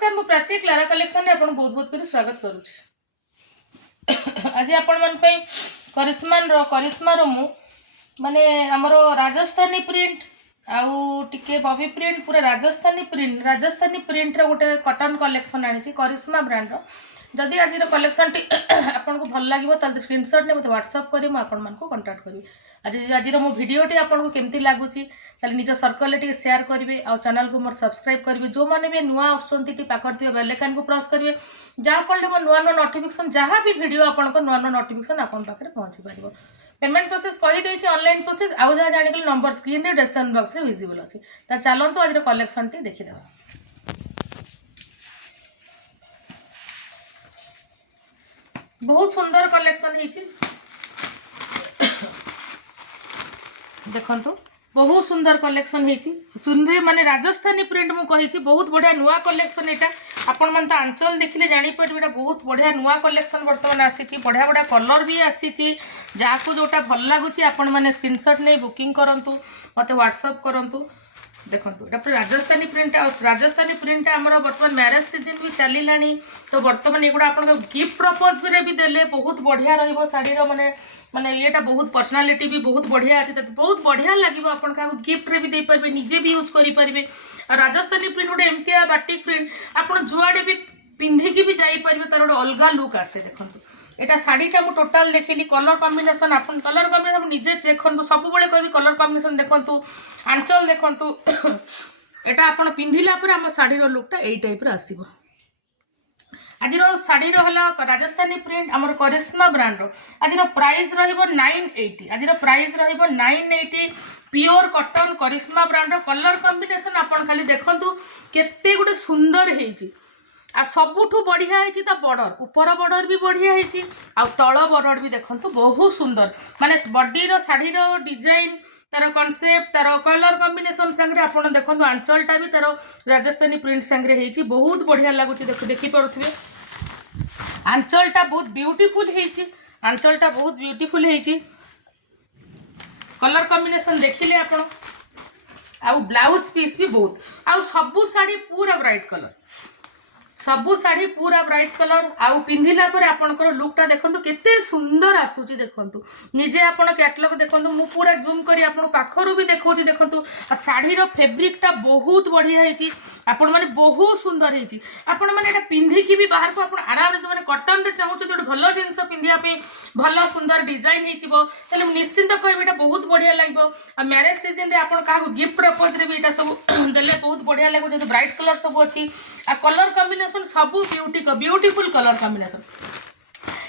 नमस्कार मु Prachi Clara collection रे आपन बहुत बहुत कर स्वागत करूँ। आज आपण करिश्मा रो मु माने हमरो राजस्थानी प्रिंट आउ टिके बॉबी प्रिंट पूरा राजस्थानी प्रिंट रो गोटे कॉटन कलेक्शन आनी करिश्मा ब्रांड रो जदि आज कलेक्शन टी आपन को भल लागिवो ताले स्क्रीनशॉट ने मते व्हाट्सएप करी मु आपन मान को कांटेक्ट करी। आज मो वीडियोटी आपन को केमती लागुची ताले निज सर्कल टी शेयर करिवे आ चैनल को मोर सब्सक्राइब करिवे जो माने भी नुआ आउसंती टी पाकर दियो बेल आइकन को प्रेस करिवे जहाँ फल मो नुआ नुआ नोटिफिकेशन जहाँ भी वीडियो आपन को नुआ नुआ नोटिफिकेशन आपन पाखरे पहुंची पारिबो। पेमेंट प्रोसेस करी देछि ऑनलाइन प्रोसेस आउ जहाँ जानिकल नंबर स्क्रीन रे डिस्क्रिप्शन बॉक्स रे विजिबल अछि। ता चलंतु आज कलेक्शन टी देखि देबा। बहुत सुंदर कलेक्शन है देखंतु बहुत सुंदर कलेक्शन है चुनरी माने राजस्थानी प्रिंट मु कही बहुत बढ़िया नुआ कलेक्शन एटा आपण मन आंचल देखिले जानी पड़े बहुत बढ़िया नुआ कलेक्शन वर्तमान आसी बढ़िया बढ़िया कलर भी आसी जहाँ को जोटा भल लगुच आपण मैंने स्क्रीनशॉट नहीं बुकिंग करंतु मते व्हाट्सएप करंतु देखो ये राजस्थानी प्रिंट राजस्थानी प्रिंट आमर बर्तमान मैरेज सीजन भी चलिलानी तो बर्तमान एगुड़ा आप गिफ्ट प्रपोज भी देले बहुत बढ़िया रहिबो साड़ी रो माने माने येटा बहुत पर्सनालिटी भी बहुत बढ़िया अच्छे बहुत बढ़िया लगे आपन का गिफ्ट रे भी दे पारबे निजे भी यूज करि पारबे। राजस्थानी प्रिंट गोटे एमतिया बाटिक प्रिंट आपन जुआडे भी पिंधिकी भी जाई पारबे तार गोटे अलगा लुक आसे। देखंतु एटा साड़ीटा मु टोटाल देखिली कलर कॉम्बिनेशन आपन कलर कॉम्बिनेशन निजे चेक करंतु सब बेले कहबी कलर कॉम्बिनेशन देखंतु आंचल देखंतु एटा आपन पिंधिला पर हम साड़ी रो लुकटा एई टाइप रो आसीबो। आज शाढ़ी रहा राजस्थानी प्रिंट आमर करिश्मा ब्रांड रो आज प्राइस रहिबो 980 आज प्राइस रहिबो 980 प्योर कॉटन करिश्मा ब्रांड रो कलर कॉम्बिनेशन आपन खाली देखंतु केते गुडे सुंदर हेची आ सबुठू बढ़िया है ता बॉर्डर ऊपर बॉर्डर भी बढ़िया है आ तल बॉर्डर भी देखंतु बहुत सुंदर माने बॉडी रो साड़ी रो डिजाइन तार कॉन्सेप्ट तार कलर कॉम्बिनेशन संगे आपन देखंतु आंचलटा भी तार राजस्थानी प्रिंट संगे हेची बहुत बढ़िया लागुची देखि पारुथबे आंचलटा बहुत ब्यूटीफुल हेची आंचलटा बहुत ब्यूटीफुल हेची कलर कॉम्बिनेशन देखिले आपन आ ब्लाउज पीस भी बहुत आ सबु साड़ी पूरा ब्राइट कलर सबु साड़ी पूरा ब्राइट कलर आउ पिंधिला पर आपनकर लुकटा देखंतु केते सुंदर आसुची देखंतु निजे आपन कैटलॉग देखंतु मु पूरा जूम करी आपन पाखरु भी देखौची देखंतु आ साड़ी रो फैब्रिकटा बहुत बढ़िया हेची आपन माने बहुत सुंदर हेची आपन माने एटा पिंधि की भी बाहर को आपन आराम जो माने कॉटन रे चाहू छ भलो जिंस पिंधिया पे भलो सुंदर डिजाइन हेतिबो तले निश्चिंत कहबे एटा बहुत बढ़िया लागबो आ मैरिज सीजन रे आपन काहा गिफ्ट प्रपोज रे भी एटा सब देले बहुत बढ़िया लागबो जे ब्राइट कलर सब अछि आ कलर कॉम्बिनेशन सब ब्यूटीफुल कलर कॉम्बिनेशन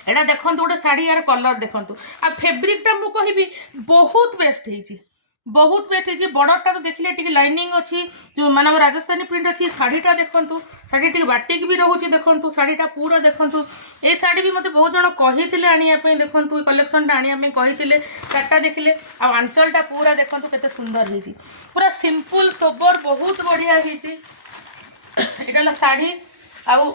एटा देखंतु गोटे साड़ी यार कलर देखंतु आ फैब्रिकटा मु कहबी बहुत बेस्ट हेची बहुत बेस्ट हेची बॉर्डरटा तो देखिले टिके लाइनिंग अछि जो माने राजस्थानी प्रिंट अछि साड़ीटा देखंतु साड़ी टिके बाटिक भी रहउची देखंतु साड़ीटा पूरा देखंतु ए साड़ी भी मते बहुत जण कहिथिले आनिया पे देखंतु कलेक्शनटा आनिया पे कहिथिले साड़ीटा देखिले आ आंचलटा पूरा देखंतु केते सुंदर हेची पूरा सिंपल सोबर बहुत बढ़िया हेची एटा साड़ी आउ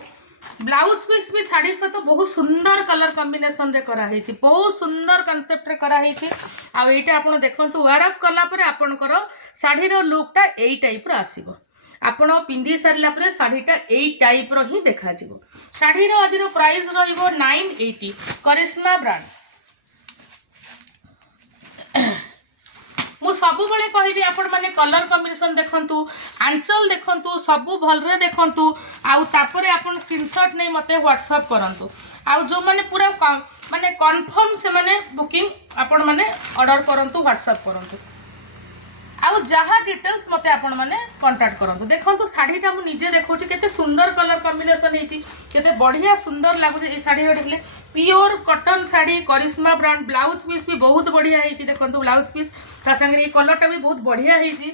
ब्लाउज पीस भी साड़ी सहित बहुत सुंदर कलर कॉम्बिनेशन रे करा हेची बहुत सुंदर कांसेप्ट रे करा हेची आ एटा आपण देखंतु वेयर ऑफ कला पर आपनकर साड़ी रो लुकटा एई टाइप रो आसीबो आपण पिंधी सारला पर साड़ीटा एई टाइप रो ही देखा जिवो। साड़ी रो आज रो प्राइस रहिबो 980 करिश्मा ब्रांड मु सब बेले कहबी आपण माने कलर कॉम्बिनेशन देखंतु आंचल देखंतु सबु भलरे देखंतु आउ तापरे आपण स्क्रीनशॉट नै मते व्हाट्सएप करंतु आउ जो माने पूरा माने कंफर्म से माने बुकिंग आपण माने ऑर्डर करंतु व्हाट्सएप करंतु आउ जहाँ डिटेल्स मते आपण माने कांटेक्ट करंतु देखंतु साड़ीटा मु निजे देखौची केते सुंदर कलर कॉम्बिनेशन हेची केते बढ़िया सुंदर लागुची ए साड़ी रो देखले प्योर कॉटन साड़ी करिश्मा ब्रांड ब्लाउज पीस भी बहुत बढ़िया हेची देखंतु ब्लाउज पीस ता संगे ए कलरटा भी बहुत बढ़िया हेची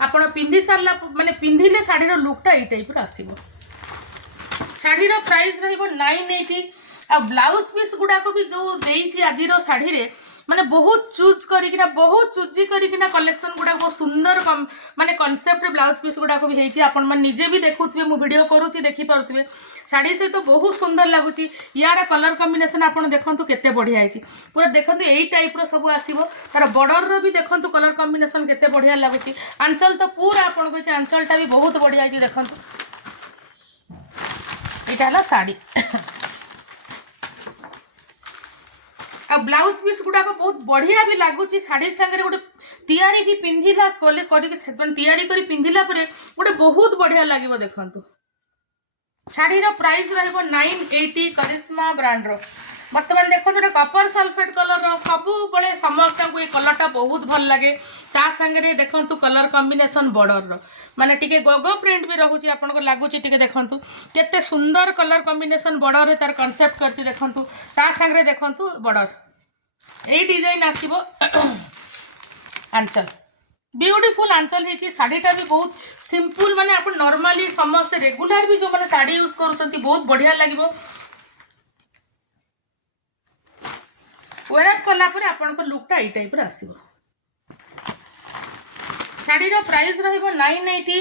आपण पिंधी सारला माने पिंधिले साड़ी रो लुकटा ए टाइप रो आसीबो। साड़ी रो प्राइस रहिबो 980 आ ब्लाउज पीस गुडा को भी जो देइची आजि रो साड़ी रे माने बहुत चूज करिकिना बहुत चूजी करिकिना कलेक्शन गुडा बहुत सुंदर माने कांसेप्ट ब्लाउज पीस गुडा को भी हेची आपण मन निजे भी देखुथबे मु वीडियो करूची देखि पारुथबे साड़ी से तो बहुत सुंदर लागुची यार कलर कॉम्बिनेशन आपण देखंतु केते बढ़िया हेची पूरा देखंतु एई टाइप रो सब आसीबो तार बॉर्डर रो भी देखंतु कलर कॉम्बिनेशन केते बढ़िया लागुची आंचल तो पूरा आपण कहै आंचलटा भी बहुत बढ़िया हेची देखंतु एटा हला साड़ी आ ब्लाउज पीस गुड़ाक बहुत बढ़िया भी लगुच शाढ़ी सांगे गोटे तैयारी की पिंधिला कले तैयारी करी पिंधिला परे गोटे बहुत बढ़िया लगे देखंतु शाढ़ीर प्राइस रहिबो 980 करिश्मा ब्रांड रो बर्तमान देखो तो कपर सल्फेट कलर सबु बड़े समस्त को ये कलर बहुत भल लगे ता संगे देखंतु कलर कॉम्बिनेशन बॉर्डर रो माने टिके गोगो प्रिंट भी रहउची आपन को लागुची टिके देखंतु केते सुंदर कलर कॉम्बिनेशन बॉर्डर रे तार कांसेप्ट करची देखंतु ता संगे देखंतु बॉर्डर ए डिजाइन आसीबो आंचल ब्यूटीफुल आंचल है शाढ़ीटा भी बहुत सिंपल माने आप नॉर्मली समस्त रेगुलर भी जो माने साड़ी यूज करूछंती बहुत बढ़िया लागिबो वेयर अप कला पर आपन को लुकटा ई टाइप रे आसीबो शाढ़ीर प्राइस रहिबो 980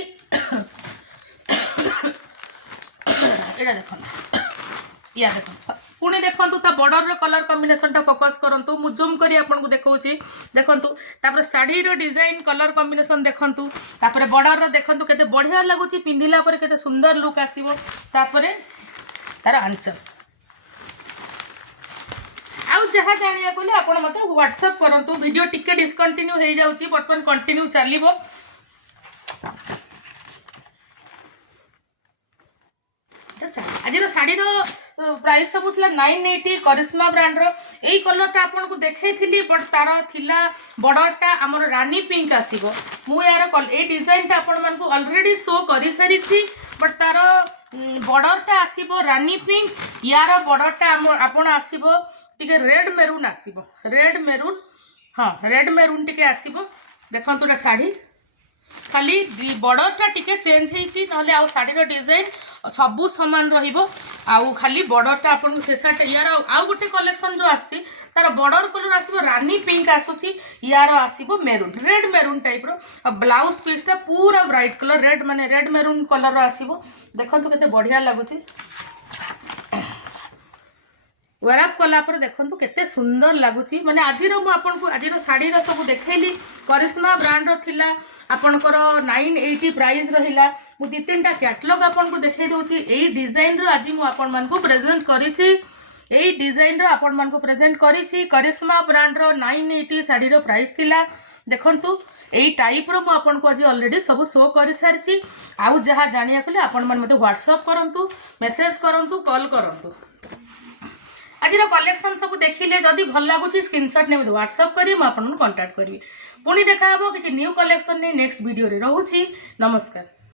एटा देखो या देखो पुणी देखंतु ता बॉर्डर रो कलर कॉम्बिनेशन टा फोकस करंतु मु जूम करी आपन को देखौची देखंतु तापर साड़ी रो डिजाइन कलर कॉम्बिनेशन देखंतु तापर बॉर्डर रो देखंतु केते बढ़िया लागुची पिंधिला पर केते सुंदर लुक आसीबो तापर तार आंचल आउ जहा जानिया बोले आपन मते व्हाट्सएप करंतु वीडियो टिके डिस्कंटिन्यू हे जाउची बटन कंटिन्यू चलिबो आज शाढ़ी प्राइस सब था 980 करिश्मा ब्रांड रो यही कलरटा आपन को देखै थिली बट तार थिला बॉर्डरटा हमर रानी पिंक आसीबो मु यार ए डिजाइन टा आपन मन को ऑलरेडी शो करि सारी छी बट तार बॉर्डरटा आसीबो रानी पिंक यार बॉर्डरटा आपन आसीबो टिके रेड मेरून आसीबो रेड मेरून हाँ रेड मेरून टिके आसीबो देखंतु साड़ी खाली बॉर्डरटा टिके चेंज हेची नहले आउ साड़ी डिजाइन सबू सामान रहिबो आउ खाली बॉर्डरटा आपन शेषाटा यार आउ गोटे कलेक्शन जो आसी तार बॉर्डर कलर आसीबो रानी पिंक आसुची यार आसीबो मेरून रेड मेरून टाइप रो ब्लाउज पीसटा पूरा ब्राइट कलर रेड माने रेड मेरून कलर रो आसीबो देखंतु केते बढ़िया लागुची वेराप कला पर देखंतु केते सुंदर लागुची माने आजिरो मु आपन को आजिरो साड़ी रो सब देखैली करिश्मा ब्रांड रो थिला आपनकर 980 प्राइस रहिला मु दी तीनटा कैटलॉग आपन को देखै दोची एई डिजाइन रो आज मु आपन मान को प्रेजेंट करिछि एई डिजाइन रो आपन मान को प्रेजेंट करिछि करिश्मा ब्रांड रो 980 साड़ी रो प्राइस थिला देखंतु एई टाइप रो मु आपन को आज ऑलरेडी सब शो करि सारछि आउ जहा जानिया कले आपन मान मते व्हाट्सएप करंतु मेसेज करंतु कॉल करंतु आज कलेक्शन सब देखिले जदि भल लगुच स्क्रीनशॉट ने व्हाट्सएप करी मु आपन कांटेक्ट करी पुणी देखा किसी न्यू कलेक्शन ने नेक्स्ट वीडियो रे रहूची नमस्कार।